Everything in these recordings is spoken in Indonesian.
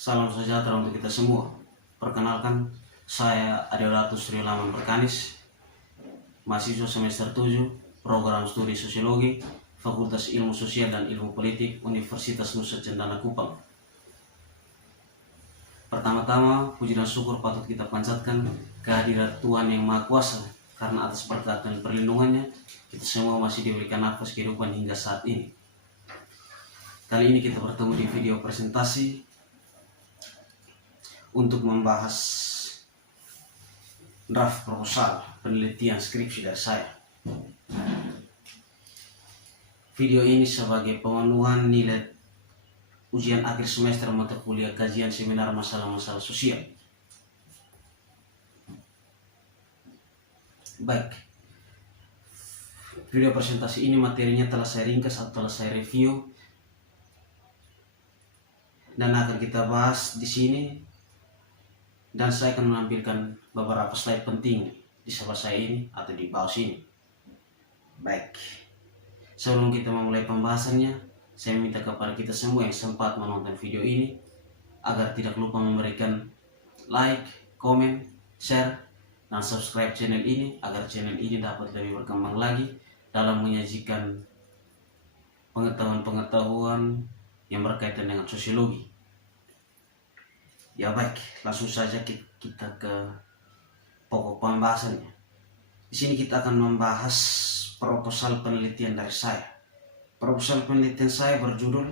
Salam sejahtera untuk kita semua. Perkenalkan, saya Adeolatus Riolaman Perkanis, mahasiswa semester 7, program studi sosiologi, Fakultas Ilmu Sosial dan Ilmu Politik, Universitas Nusa Cendana Kupang. Pertama-tama, puji dan syukur patut kita panjatkan kehadirat Tuhan Yang Maha Kuasa, karena atas berkat dan perlindungannya, kita semua masih diberikan nafas kehidupan hingga saat ini. Kali ini kita bertemu di video presentasi untuk membahas draft proposal penelitian skripsi dari saya. Video ini sebagai pemenuhan nilai ujian akhir semester mata kuliah kajian seminar masalah-masalah sosial. Baik, video presentasi ini materinya telah saya ringkas atau telah saya review dan akan kita bahas di sini. Dan saya akan menampilkan beberapa slide penting di sebelah saya ini atau di bawah sini. Baik, sebelum kita memulai pembahasannya, saya minta kepada kita semua yang sempat menonton video ini agar tidak lupa memberikan like, komen, share, dan subscribe channel ini agar channel ini dapat lebih berkembang lagi dalam menyajikan pengetahuan-pengetahuan yang berkaitan dengan sosiologi. Ya baik, langsung saja kita ke pokok pembahasannya. Di sini kita akan membahas proposal penelitian dari saya. Proposal penelitian saya berjudul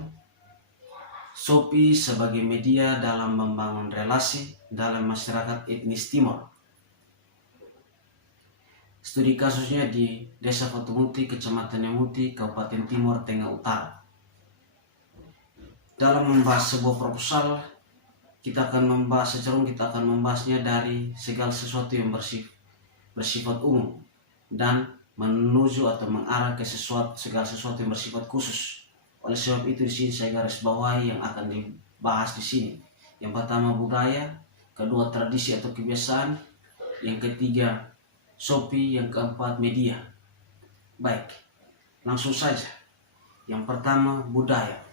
SOPI sebagai media dalam membangun relasi dalam masyarakat etnis Timor. Studi kasusnya di Desa Fatumuti, Kecamatan Yamuti, Kabupaten Timor Tengah Utara. Dalam membahas sebuah proposal, kita akan membahasnya dari segala sesuatu yang bersifat umum dan menuju atau mengarah ke segala sesuatu yang bersifat khusus. Oleh sebab itu di sini saya garis bawahi yang akan dibahas di sini. Yang pertama budaya, kedua tradisi atau kebiasaan, yang ketiga SOPI, yang keempat media. Baik, langsung saja. Yang pertama budaya.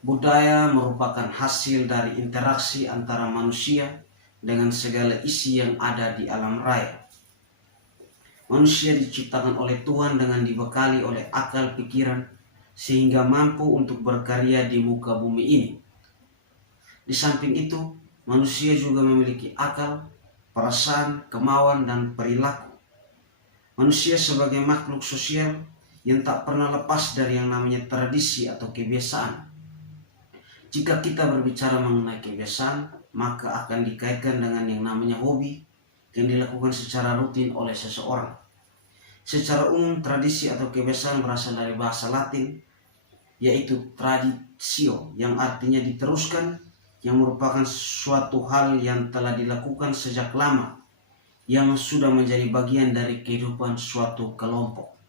Budaya merupakan hasil dari interaksi antara manusia dengan segala isi yang ada di alam raya. Manusia diciptakan oleh Tuhan dengan dibekali oleh akal pikiran sehingga mampu untuk berkarya di muka bumi ini. Di samping itu, manusia juga memiliki akal, perasaan, kemauan, dan perilaku. Manusia sebagai makhluk sosial yang tak pernah lepas dari yang namanya tradisi atau kebiasaan. Jika kita berbicara mengenai kebiasaan, maka akan dikaitkan dengan yang namanya hobi yang dilakukan secara rutin oleh seseorang. Secara umum, tradisi atau kebiasaan berasal dari bahasa Latin, yaitu traditio, yang artinya diteruskan, yang merupakan suatu hal yang telah dilakukan sejak lama, yang sudah menjadi bagian dari kehidupan suatu kelompok.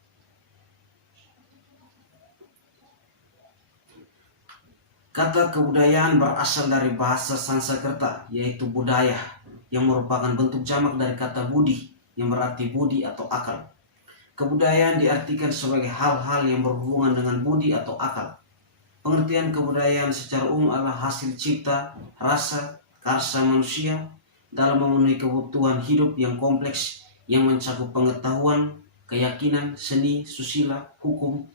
Kata kebudayaan berasal dari bahasa Sanskerta, yaitu budaya, yang merupakan bentuk jamak dari kata budi, yang berarti budi atau akal. Kebudayaan diartikan sebagai hal-hal yang berhubungan dengan budi atau akal. Pengertian kebudayaan secara umum adalah hasil cipta, rasa, karsa manusia dalam memenuhi kebutuhan hidup yang kompleks yang mencakup pengetahuan, keyakinan, seni, susila, hukum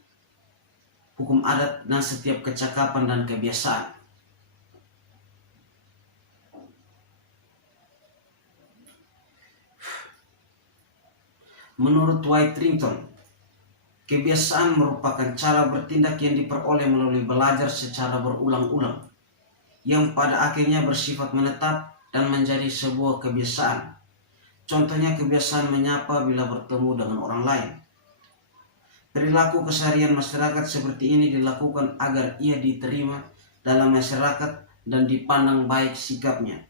adat, dan setiap kecakapan dan kebiasaan. Menurut Whiterington, kebiasaan merupakan cara bertindak yang diperoleh melalui belajar secara berulang-ulang, yang pada akhirnya bersifat menetap dan menjadi sebuah kebiasaan. Contohnya kebiasaan menyapa bila bertemu dengan orang lain. Perilaku keseharian masyarakat seperti ini dilakukan agar ia diterima dalam masyarakat dan dipandang baik sikapnya.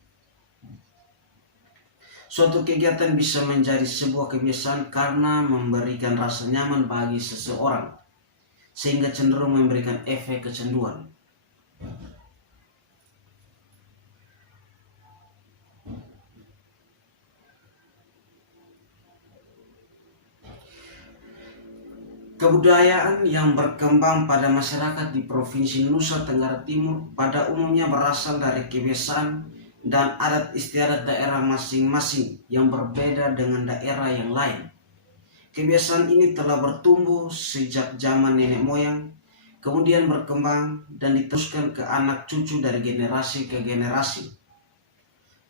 Suatu kegiatan bisa menjadi sebuah kebiasaan karena memberikan rasa nyaman bagi seseorang, sehingga cenderung memberikan efek kecanduan. Kebudayaan yang berkembang pada masyarakat di Provinsi Nusa Tenggara Timur pada umumnya berasal dari kebiasaan dan adat istiadat daerah masing-masing yang berbeda dengan daerah yang lain. Kebiasaan ini telah bertumbuh sejak zaman nenek moyang, kemudian berkembang dan diteruskan ke anak cucu dari generasi ke generasi.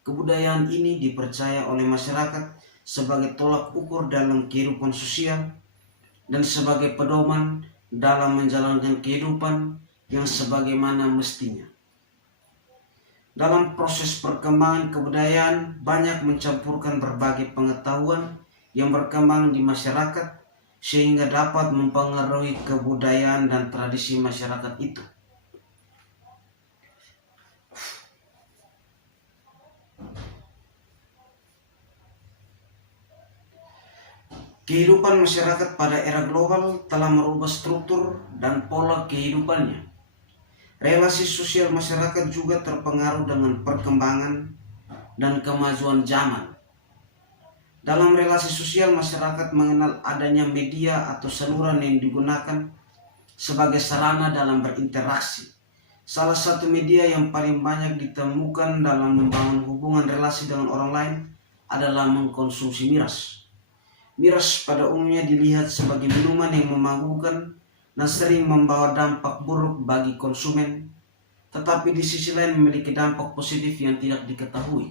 Kebudayaan ini dipercaya oleh masyarakat sebagai tolak ukur dalam kehidupan sosial dan sebagai pedoman dalam menjalankan kehidupan yang sebagaimana mestinya. Dalam proses perkembangan kebudayaan banyak mencampurkan berbagai pengetahuan yang berkembang di masyarakat sehingga dapat mempengaruhi kebudayaan dan tradisi masyarakat itu. Kehidupan masyarakat pada era global telah merubah struktur dan pola kehidupannya. Relasi sosial masyarakat juga terpengaruh dengan perkembangan dan kemajuan zaman. Dalam relasi sosial, masyarakat mengenal adanya media atau saluran yang digunakan sebagai sarana dalam berinteraksi. Salah satu media yang paling banyak ditemukan dalam membangun hubungan relasi dengan orang lain adalah mengkonsumsi miras. Miras pada umumnya dilihat sebagai minuman yang memabukkan dan sering membawa dampak buruk bagi konsumen, tetapi di sisi lain memiliki dampak positif yang tidak diketahui.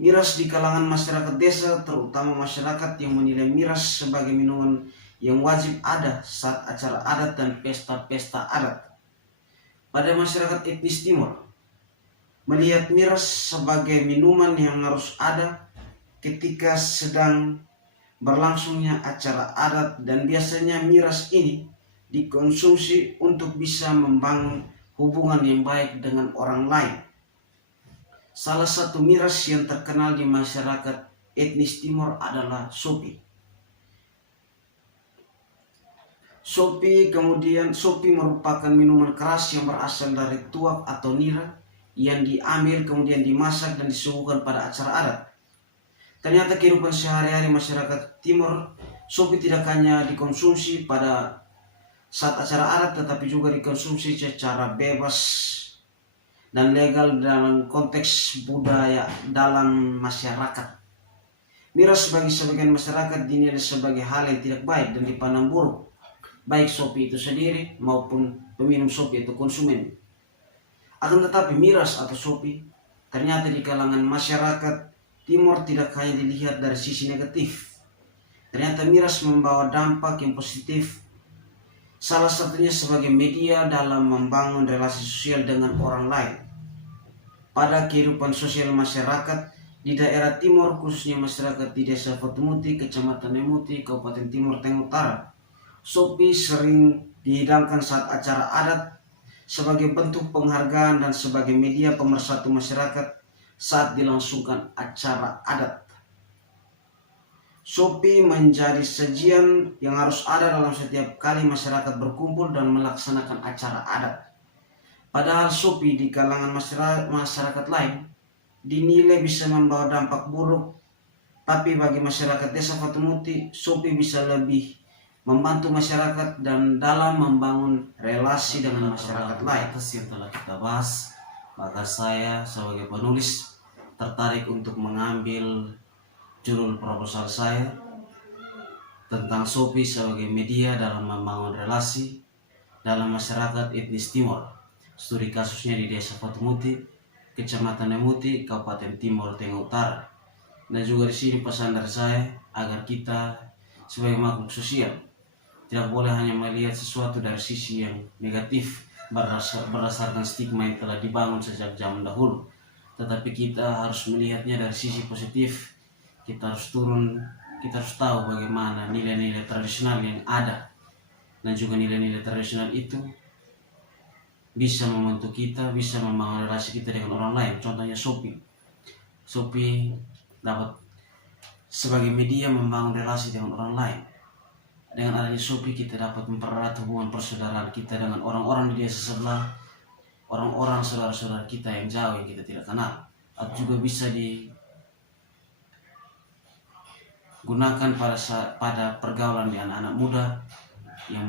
Miras di kalangan masyarakat desa, terutama masyarakat yang menilai miras sebagai minuman yang wajib ada saat acara adat dan pesta-pesta adat. Pada masyarakat etnis Timur, melihat miras sebagai minuman yang harus ada ketika sedang berlangsungnya acara adat, dan biasanya miras ini dikonsumsi untuk bisa membangun hubungan yang baik dengan orang lain. Salah satu miras yang terkenal di masyarakat etnis Timur adalah sopi. Sopi merupakan minuman keras yang berasal dari tuak atau nira yang diambil kemudian dimasak dan disuguhkan pada acara adat. Ternyata kehidupan sehari-hari masyarakat Timur, sopi tidak hanya dikonsumsi pada saat acara adat, tetapi juga dikonsumsi secara bebas dan legal dalam konteks budaya dalam masyarakat. Miras bagi sebagian masyarakat dinilai sebagai hal yang tidak baik dan dipandang buruk, baik sopi itu sendiri maupun peminum sopi atau konsumen. Akan tetapi miras atau sopi ternyata di kalangan masyarakat Timur tidak hanya dilihat dari sisi negatif. Ternyata miras membawa dampak yang positif, salah satunya sebagai media dalam membangun relasi sosial dengan orang lain. Pada kehidupan sosial masyarakat di daerah Timur, khususnya masyarakat di Desa Fatumuti, Kecamatan Nemuti, Kabupaten Timur Tengah Utara, sopi sering dihidangkan saat acara adat sebagai bentuk penghargaan dan sebagai media pemersatu masyarakat saat dilangsungkan acara adat. Sopi menjadi sajian yang harus ada dalam setiap kali masyarakat berkumpul dan melaksanakan acara adat. Padahal sopi di kalangan masyarakat lain dinilai bisa membawa dampak buruk, tapi bagi masyarakat Desa Fatumuti, sopi bisa lebih membantu masyarakat dan dalam membangun relasi dengan masyarakat lain. Yang telah kita bahas, maka saya sebagai penulis tertarik untuk mengambil judul proposal saya tentang sopi sebagai media dalam membangun relasi dalam masyarakat etnis Timur. Studi kasusnya di Desa Fatumuti, Kecamatan Nemuti, Kabupaten Timur Tengah Utara. Dan juga di sini pesan dari saya agar kita sebagai makhluk sosial tidak boleh hanya melihat sesuatu dari sisi yang negatif berdasarkan stigma yang telah dibangun sejak zaman dahulu, tetapi kita harus melihatnya dari sisi positif. Kita harus tahu bagaimana nilai-nilai tradisional yang ada, dan juga nilai-nilai tradisional itu bisa membantu kita, bisa membangun relasi kita dengan orang lain. Contohnya sopi dapat sebagai media membangun relasi dengan orang lain. Dengan adanya sopi kita dapat mempererat hubungan persaudaraan kita dengan orang-orang di desa sebelah, orang-orang saudara-saudara kita yang jauh yang kita tidak kenal. Atau juga bisa gunakan pada pergaulan di anak-anak muda yang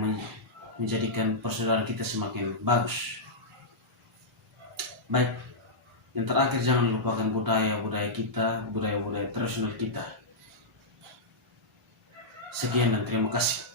menjadikan persaudaraan kita semakin bagus. Baik, yang terakhir jangan lupakan budaya-budaya kita, budaya-budaya tradisional kita. Sekian dan terima kasih.